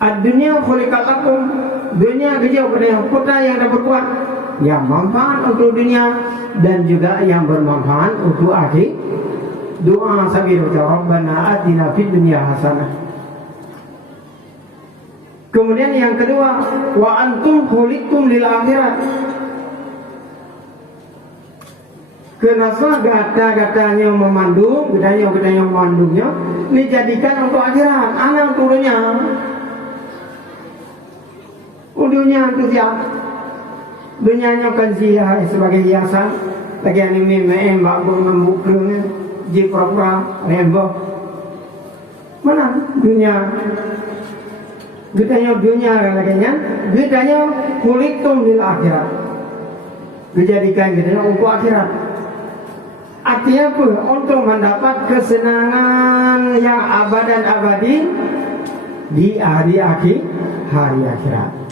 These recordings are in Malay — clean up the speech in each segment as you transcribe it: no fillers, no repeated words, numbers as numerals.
Ad-dunya khuliqat lakum, dunia kejauh pada yang kota yang dah berbuat yang manfaat untuk dunia dan juga yang bermanfaat untuk akhir. Doa sambil baca Rabbana atina fid dunya hasanah. Kemudian yang kedua, wa antum khuliqtum lil akhirat. Kenapa gata-gatanya memandu, getanya memandunya dijadikan untuk akhirat, anak turunnya. Dunia itu siap. Dunianya kan siap sebagai hiasan. Lagi anime mbak ngembuk kerungnya, jipropra, rembo. Mana dunia? Getanya dunia lagi-nya, getanya khuliqtum lil akhirat. Dijadikan getanya untuk akhirat. Artinya apa? Untuk mendapat kesenangan yang abadan abadi di hari akhirat.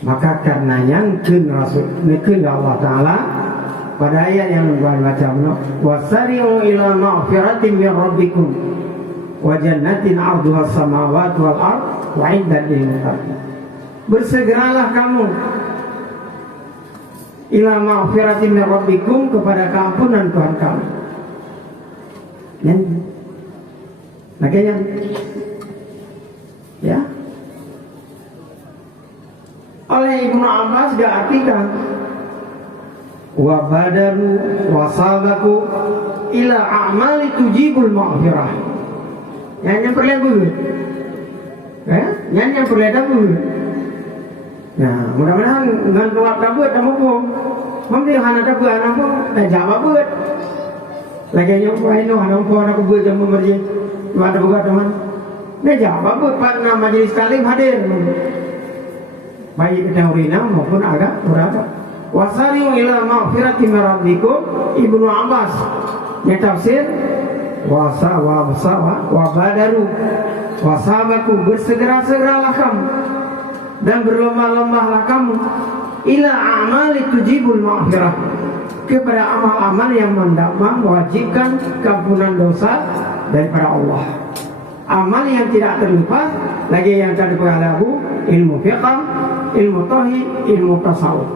Maka karenanya nekeun Allah Ta'ala pada ayat yang macam wasari'u ila maghfiratin min rabbikum wa jannatin 'arduha as-samawati wal ard wa 'iddat lil muttaqin. Bersegeralah kamu ila maghfiratin min rabbikum, kepada keampunan Tuhan kamu. Makanya ya, oleh Ibnu Abbas diartikan wa badaru wa sabaku ila a'mali tujibul maghfirah. Yang perlu yang perlu dulu. Nah, mudah-mudahan dengan doa kabut kamu pun mesti hana kabut anak pun dah jawab buat. Lagi yang ini anak pun aku buat jamu berje. Mana buat teman? Dah jawab buat pada majlis talim hadir. Baik teorina maupun agak berada. Wasari'u ila maghfirati min rabbikum. Ibnu Abbas yang tafsir wa badaru wasabaku, bersegera-segeralah kamu dan berlomba-lombalah kamu ila a'mali tujibul maghfirah, kepada amal-amal yang mewajibkan keampunan dosa daripada Allah. Amal yang tidak terlepas lagi yang tadi beralabu ilmu fiqh, ilmu tauhid, ilmu tasawuf.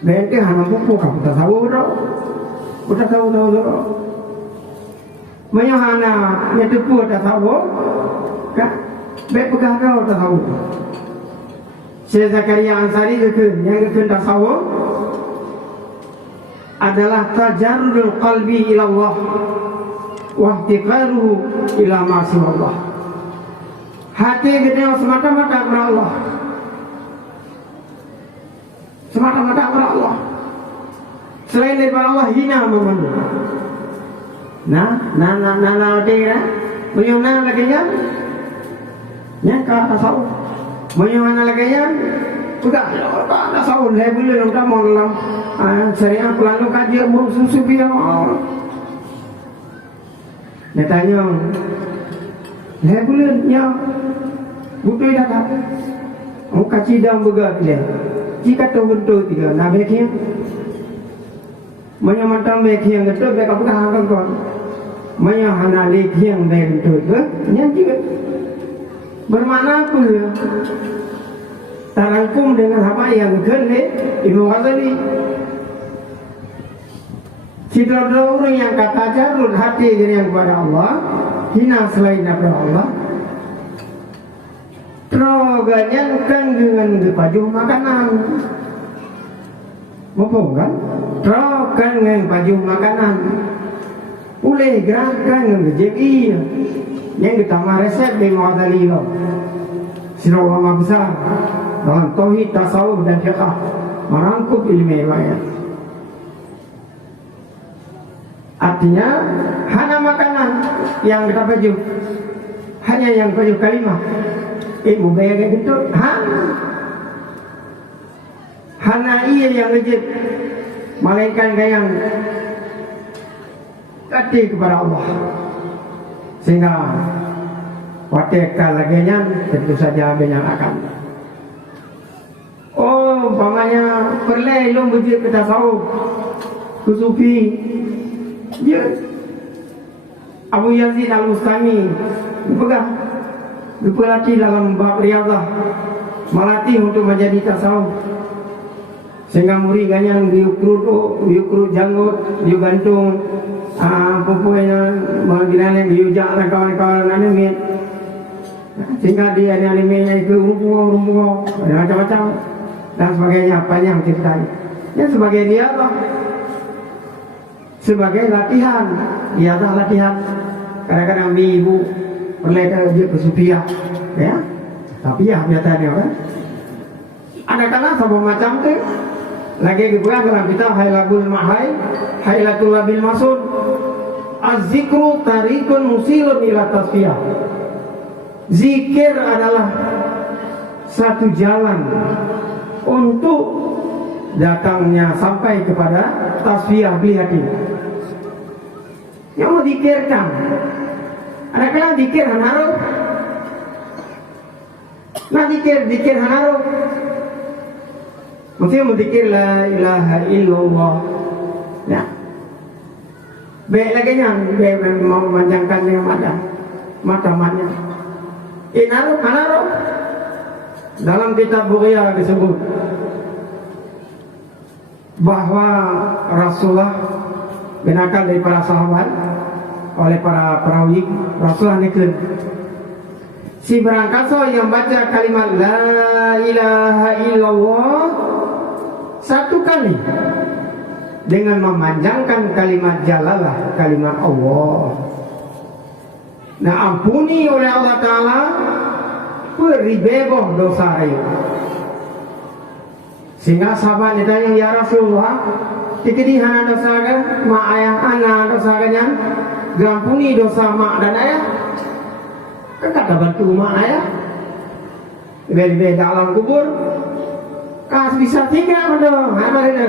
Bente hana buku kamu tasawuf dah, udah tahu. Menyahana nyetupu tasawuf, kan? Baik perkara tasawuf. Syekh Zakaria Ansari yang tasawuf adalah tajarrudul qalbi ila Allah wa ihtiqaruhu ila ma'asi Allah. Hati kita semata-mata kepada Allah. Semata-mata kepada Allah. Selain daripada Allah hina memandang. Nah, dia menyuna lagi ya. Yang tasawuf. Menyuna lagi ya. Sudah tasawuf saya boleh udah mau dalam syariat lalu kaji umum susu biar. Dia tanya, saya boleh ya butuh datang. Muka cidang begat dia. Jika tu bentuk dia, nak bekin. Menyamatan bekin itu mereka bukan hal kau. Menyahana bekin bentuk itu, nyanyi. Bermakna apa? Terangkum dengan apa yang kene Ibnu Ghazali. Tidak ada orang yang kata jarud hati yang kepada Allah, hina selain daripada Allah. Teroganya kan dengan baju makanan, maupun kan? Terogan dengan baju makanan, boleh gerakan dengan JI yang ditambah resep Ibnu Ghazali loh. Sira ulama besar dalam tauhid, tasawuf dan fiqh merangkup ilmu riwayat. Artinya hanya makanan yang kita baju, hanya yang baju kalimah. Ibu bayar gitu, hanya ia yang wajib malaikat yang kati kepada Allah, sehingga watekan laginya tentu saja yang akan. Oh, umpamanya perlu ilmu wajib kita tahu, kusufi. Ya. Abu Yazid Al-Bustami pegang berlatih dalam bab riyadhah, melatih untuk menjadi tasawuf. Sehingga murid ganyan diukur janggut, dia gantung pupunya magilane diujak dan kawan-kawan anime. Sehingga dia anime itu rumpungo macam-macam dan sebagainya, panjang ceritanya. Ya sebagai dia apa? Sebagai latihan, dia dah latihan. Kadang-kadang ibu perleta dia kesupiah, ya. Tapi ya biasanya kan. Ada kala sama macam tu. Lagi dibuat dalam kitab Hailabul Mahai, Hailatul Labil Masud. Az-zikru tarikun musilun ila tasfiyah. Zikir adalah satu jalan untuk datangnya sampai kepada tasfiyah beli hati. Yang mau dikirkan, ada kala dikir hanaruh, nah dikir hanaruh. Mesti mendikir la ilaha illallah. Ya. Baik lagi yang mau memanjangkan yang mata-matanya. Inaruh hanaruh. Dalam kitab Bughiyah disebut bahwa Rasulullah binakal dari para sahabat oleh para perawi. Rasulullah nikah si berangkasa yang baca kalimat la ilaha illallah satu kali dengan memanjangkan kalimat jalalah, kalimat Allah. Nah ampuni oleh Allah Ta'ala beribegoh dosa itu. Sehingga sahabat ditanya, ya Rasulullah, tikidi hana dosa kan, mak ayah anak dosa kan, gampuni dosa mak dan ayah. Kata bantu mak ayah, lebih-lebih dalam kubur, kas bisa tinggal dong, apa itu?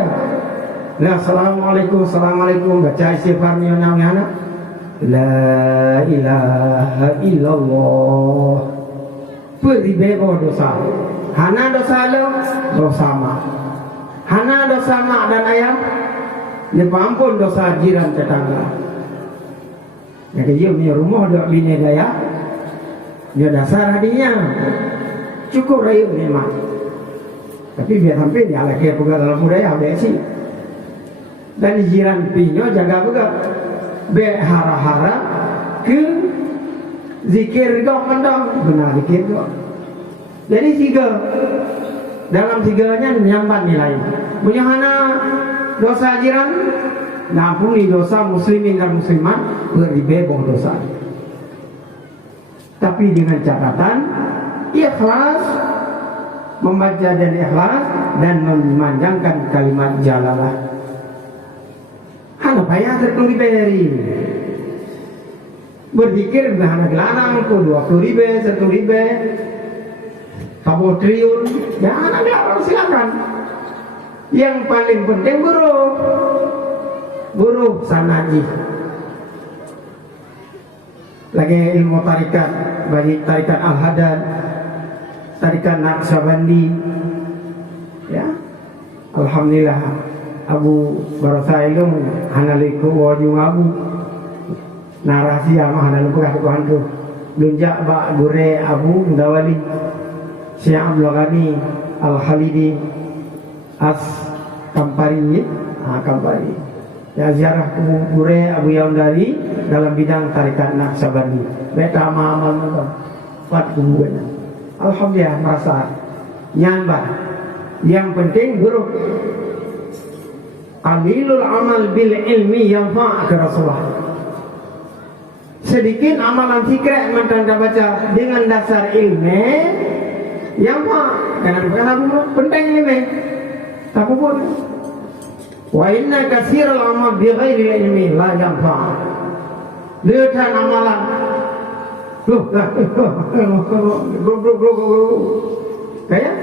Nah, assalamualaikum, baca istighfarnya namanya, la ilaha illallah, beribegoh dosa. Hana dosa lo, dosa mak. Hana dosa mak dan ayah, dia ampun dosa jiran tetangga. Jadi dia punya rumah dua bini daya, dia dasar hadinya, cukup rayu memang. Tapi biar sampai dia lagi pegang dalam budaya besi. Dan jiran pinyo jaga juga, be hara-hara ke zikir kau mendong, benar zikir kau. Jadi tiga, dalam tiganya menyambat nilai. Punya hana dosa jiran, ngampuni dosa muslimin dan muslimat, beribegoh dosa. Tapi dengan catatan ikhlas, membaca dan ikhlas dan memanjangkan kalimat jalalah. Hana payah tertulis beri. Berzikir hana gelanang pun 20.000, 1.000. Kabo triliun, ya anak orang silakan. Yang paling penting guru sanaji. Lagi ilmu tarikat, bagi tarikat Al-Hadad, tarikat Naqsyabandi, ya. Alhamdulillah, Abu Barasailum, Hanaliku wajung Abu, narasi ama Hanaliku kahku lunjak bak gure Abu Dawali. Syekh Abdul Ghani Al-Khalidi Kampari, Kampari. Ya ziarah kubure Abu Yaundari dalam bidang tarikat Naqsyabandi. Beta amal buat kuburan. Alhamdulillah merasa nyaman. Yang penting guru. Qalilul amal bil ilmi yanfa' ke Rasulullah. Sedikit amalan zikir yang baca dengan dasar ilmu yang bukan aku penting ini tak pun. Wa inna katsiral amal bi ghairi ilmi la yanfa. Lihat amalan. Kayak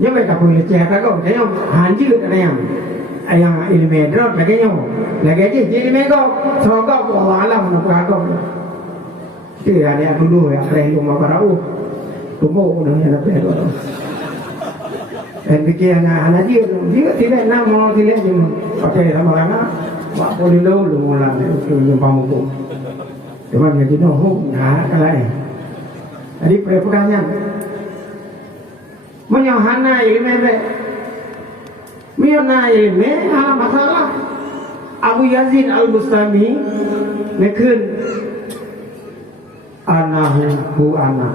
dia mereka boleh cerita kau, dia hancur ada yang ilmu drop lagi aja jadi mereka semoga Allah alam nak kau. Itu ada dulu yang keren rumah parau. Tumbuh dengan anak itu. Dan fikirnya anak dia tidak nak mau tidak cuma pakai sama lama Pak Polilo lu ngulang lu pamuku. Cuman jadi noho nah kalai. Jadi perpegangan. Menyohana ilmu be. Miona ilmu masalah. Abu Yazid Al-Bustami nekun anahu hu ana.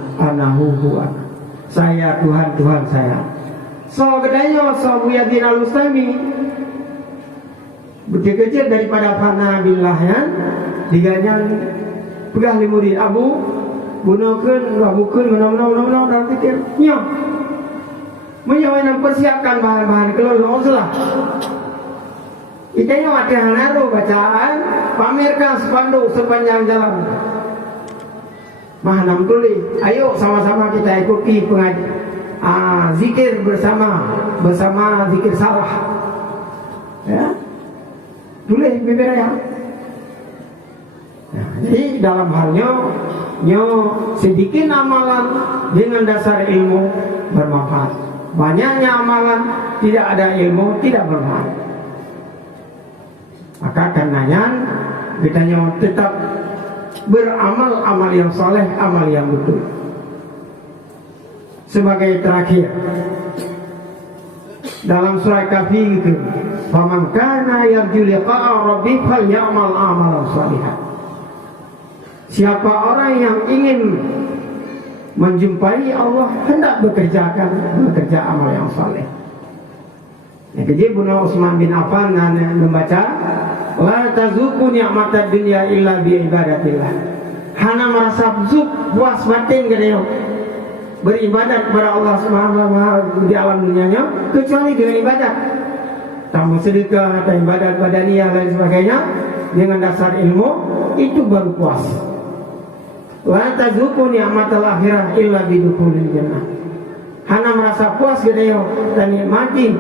Saya Tuhan saya. So gedanya so Abu Yazid Al-Bustami kecil daripada fana billahan diganyang pegah limuri abu gunakan labukan menang berarti nya menyawa persiapkan bahan-bahan keluar lah itanya ada hanaro bacaan pamerkan spanduk sepanjang jalan mahanam tuli ayo sama-sama kita ikuti pengaji zikir bersama zikir salah ya tulis beberapa. Nah, jadi dalam halnya sedikit amalan dengan dasar ilmu bermanfaat. Banyaknya amalan tidak ada ilmu tidak bermanfaat. Maka karenanya kita tetap beramal amal yang soleh, amal yang betul. Sebagai terakhir dalam surah Kahfi itu, "Faman kana yarju liqa'a rabbih falyamal amalan shalihan." Siapa orang yang ingin menjumpai Allah hendak bekerja amal yang saleh. Jadi Buna Utsman bin Affan membaca, "La tazuqu ni'matad dunya illa bi ibadatillah." Hana merasa puas batin gede beribadat kepada Allah Subhanahu wa taala di alam dunianya kecuali dengan ibadat. Tamu sedekah, ibadat badaniyah dan sebagainya dengan dasar ilmu itu baru puas. La tazuqu ni'matal akhirah illa bidukhulil jannah. Hana merasa puas gede dan nikmati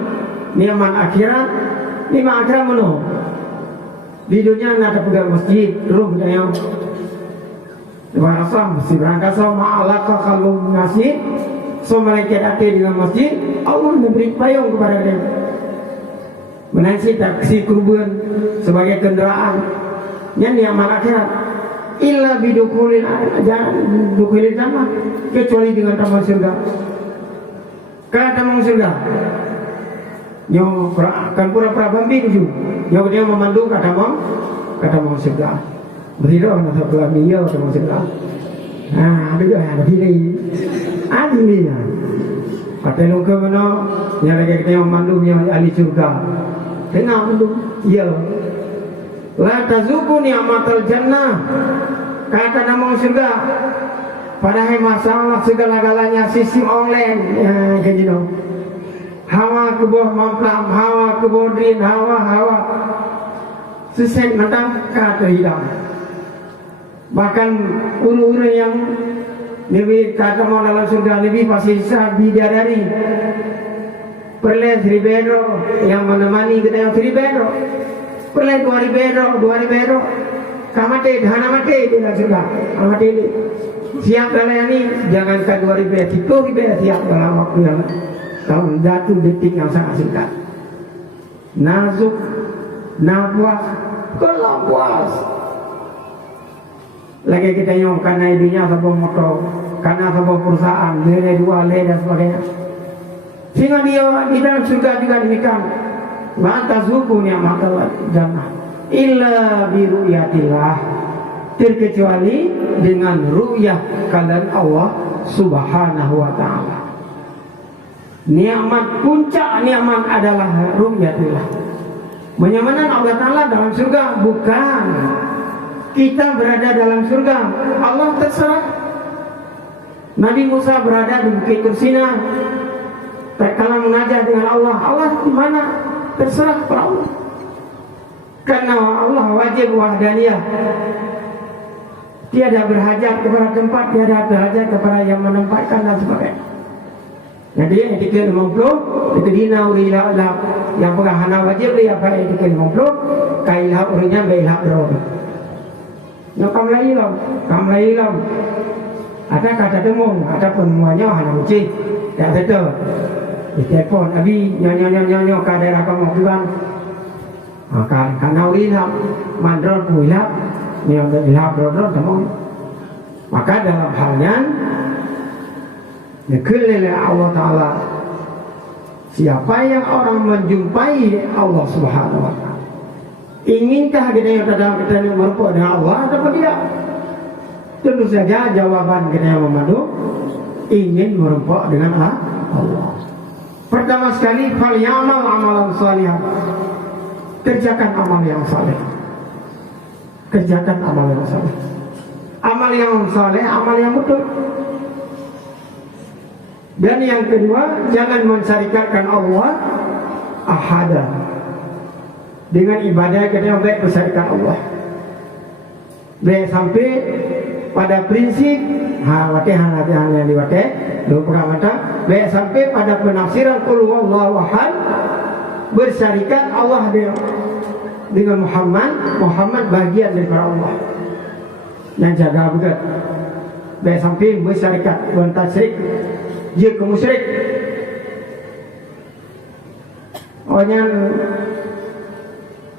nikmat akhirat, nikmat akhirat meno. Di dunia ada pegang masjid, ruh gede Barasam si berangkat sama Allah kalau ngasih so malaikat hati dengan masjid Allah memberi payung kepada dia menansi taksi kurban sebagai kendaraan yang ni'mat akhirat illa bidukulin jannah kecuali dengan taman surga karena taman surga nyo kan pura-pura bambi itu nyo dia memandu kata mau surga berido na sa plamio sa mga sila. Berido na dili. Dili na. Patilong ka mo no, niya lagi kita yung mandu niya ali surga. Kena mandu, iya. La tazuku ni'matal jannah. Kata nama surga. Padahal masalah segala-galanya sistem online. Kayak gitu. Hawa kebuah mamplam, hawa kebodrin, hawa. Sesek matang kata hilang. Bahkan ulu-ulu yang lebih kata mau dalam surga lebih pasti bisa bidadari perle 1,000 euro yang menemani kita yang 1,000 euro perle 2,000 euro kamate dana mate di dalam surga amate ini siap kalian ini jangankan 2,000 siap dalam waktu yang tahun jatuh detik yang sangat singkat nazuk nabwas kelabuas lagi kita nyong karena ibunya sebuah motor, karena sebuah perusahaan, nilai 2 dan sebagainya. Sehingga dia di dalam surga juga demikian. Lantas hukumnya maka jannah illa bi ru'yatillah terkecuali dengan ru'yah kalian Allah Subhanahu wa taala. Nikmat puncak nikmat adalah ru'yatillah. Menyamakan Allah taala dalam surga bukan kita berada dalam surga, Allah terserah. Nabi Musa berada di Bukit Tursina, tatkala munajat dengan Allah di mana? Terserah kepada Allah. Karena Allah wajib wahdaniyah. Tiada berhajat kepada tempat, tiada berhajat kepada yang menempatkan dan sebagainya. Jadi etika 50 itu dina urilah yang penghana wajib dia apa etika 50 kailah urinya bailah bro. No kamlai lam. Ada kata demong, ada penemuannya hanya uci. Ya betul. Di telepon, abi nyonya ka daerah kamu bilang karena ulilham mandrol puilham ni untuk ilham drodol kamu. Maka dalam halnya oleh Allah Ta'ala, siapa yang orang menjumpai Allah Subhanahu Wa Ta'ala, inginkah kita yang kita merupakan dengan Allah atau tidak? Tentu saja jawaban kita yang memandu ingin merupakan dengan Allah. Pertama sekali, falyamal amalan salihah, kerjakan amal yang saleh. Kerjakan amal yang saleh. Amal yang saleh, amal yang betul. Dan yang kedua, jangan mensyarikatkan Allah ahada dengan ibadah kita yang baik bersyarikat Allah. Baik sampai pada prinsip hati-hati yang diwate lupa mata, baik sampai pada penafsiran qul huwallahu ahad, bersyarikat Allah dengan Muhammad bagian daripada Allah yang jaga betul. Baik sampai bersyarikat bertasyirik dia ke musyrik. Orang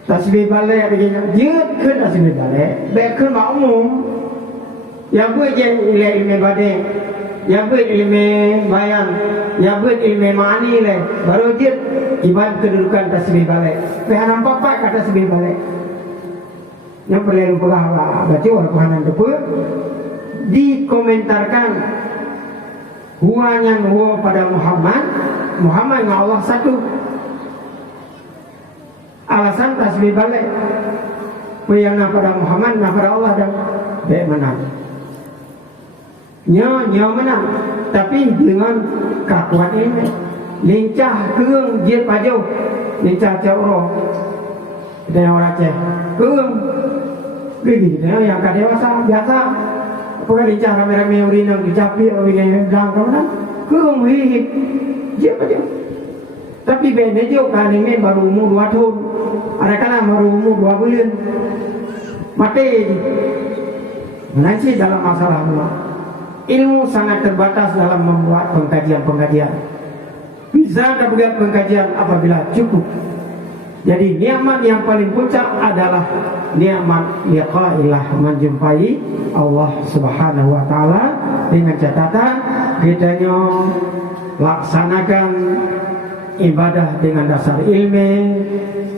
tasbih balik begini, dia ke tasbih balik, baik ke makmum. Yang buat je ilmu badai, yang buat ilmu bayan, yang buat ilmu ma'ani le, baru dia ibarat kedudukan tasbih balik. Baik nampak pak kata tasbih balik. Yang perlu pegah baca Al-Quran itu pun dikomentarkan huanya huwa pada Muhammad dengan Allah satu. Alasan tasbih balik yang pada Muhammad, pada Allah dan baik menang. Nya menang, tapi dengan kakuan ini lincah keung dia paju, lincah jauh. Kita yang orang ceh keung gigi, yang kadewasa biasa. Apakah lincah rame-rame urinang dicapi, urinang bilang kamu keung hihip dia paju. Tapi benda juga kali ini baru umur 2 tahun, ada kala baru umur 2 bulan, mati. Menanci dalam masalah ilmu sangat terbatas dalam membuat pengkajian. Bisa dapat pengkajian apabila cukup. Jadi nikmat yang paling puncak adalah nikmat liqa'illah, menjumpai Allah Subhanahu Wa Ta'ala, dengan catatan kitanya laksanakan ibadah dengan dasar ilmu,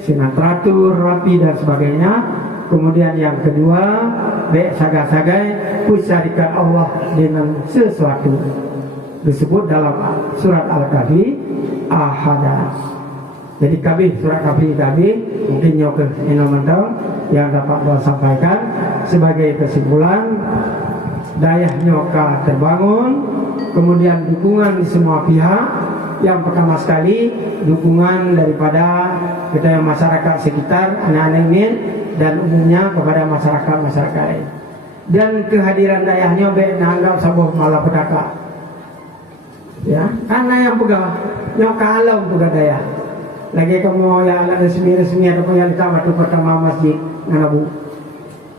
dengan teratur, rapi dan sebagainya. Kemudian yang kedua, baik sagai-sagai syarikat Allah dengan sesuatu. Disebut dalam surat Al-Kahfi ahada. Jadi surat Kahfi mungkin nyoke yang dapat saya sampaikan sebagai kesimpulan. Dayah nyoka terbangun, kemudian dukungan di semua pihak. Yang pertama sekali dukungan daripada kita yang masyarakat sekitar, anak-anak ini dan umumnya kepada masyarakat lain. Dan kehadiran dayahnya baik nanggap sebuah malapetaka. Ya, karena yang pegang, yang kalau pegang dayah. Lagi kamu yang resmi ataupun yang tamat tu pertama masjid ngalabu.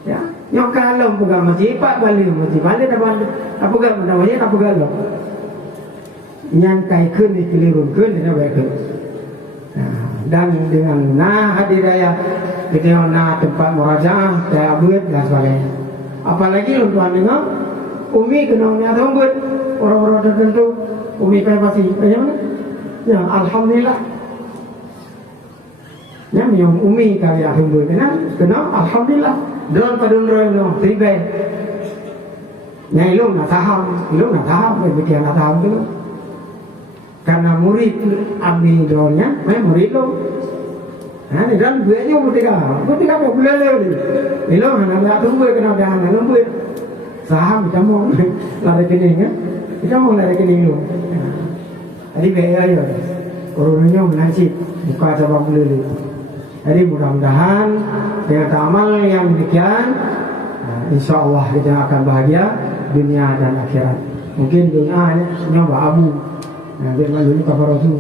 Ya, yang kalau pegang masjid, pak balik masjid dapat apa pegang namanya apa pegang. Yang kaikun dikelirukan dengan baik. Dan dengan hadir daya kita tempat murajaah, daya abud dan sebagainya. Apalagi untuk dengar umi kena umi atau abud orang-orang tertentu umi kayak pasti bagaimana? Ya alhamdulillah. Ya yang umi kali abud kena alhamdulillah. Don padun rono tiba. Nya ilmu nak taham, begitu nak taham tu. Karena murid abdi doanya, murid lo. Nah, ni dan buatnya bertiga boleh le. Ilo hana tunggu kena dah hana tunggu. Saham kita mau lari kening kan? Kita mau lari kening lo. Jadi biaya yo. Coronanya menanci buka cabang beli. Jadi mudah-mudahan dengan amal yang demikian, insya Allah kita akan bahagia dunia dan akhirat. Mungkin dunia nyoba abu. Nah, dia malu ni kabar tu.